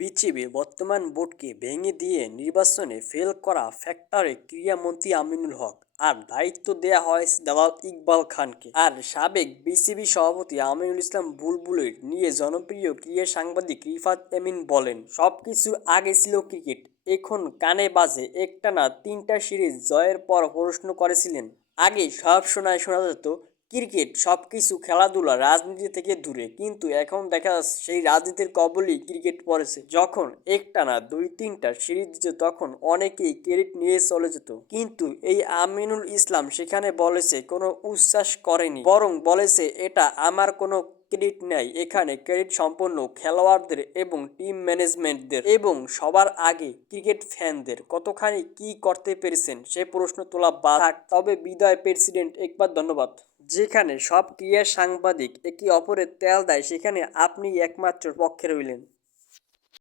বিসিবির বর্তমান বোর্ডকে ভেঙে দিয়ে নির্বাচনে ফেল করা ফ্যাক্টরে ক্রীড়ামন্ত্রী আমিনুল হক আর দায়িত্ব দেয়া হয়েছে দালাল ইকবাল খানকে। আর সাবেক বিসিবি সভাপতি আমিনুল ইসলাম বুলবুলের নিয়ে জনপ্রিয় ক্রীড়া সাংবাদিক রিফাত এমিন বলেন, সবকিছু আগে ছিল ক্রিকেট, এখন কানে বাজে। একটানা 3টা সিরিজ জয়ের পর প্রশ্ন করেছিলেন, আগে সব শোনা যেত ক্রিকেট সবকিছু খেলাধুলা রাজনীতি থেকে দূরে, কিন্তু এখন দেখা যাচ্ছে সেই রাজনীতির কবলেই ক্রিকেট পড়েছে। যখন একটানা 2-3টা সিরিজ জিতে তখন অনেকেই ক্রেডিট নিয়ে চলে যেত, কিন্তু এই আমিনুল ইসলাম সেখানে বলেছে কোনো উচ্ছ্বাস করেনি, বরং বলেছে এটা আমার কোনো ক্রেডিট নেই, এখানে ক্রেডিট সম্পূর্ণ খেলোয়াড়দের এবং টিম ম্যানেজমেন্টদের এবং সবার আগে ক্রিকেট ফ্যানদের। কতখানি কি করতে পেরেছেন সে প্রশ্ন তোলা বাদ থাক, তবে বিদায় প্রেসিডেন্ট একবার ধন্যবাদ। যেখানে সব ক্রীড়া সাংবাদিক একে অপরের তেল দেয় সেখানে আপনি একমাত্র পক্ষে রইলেন।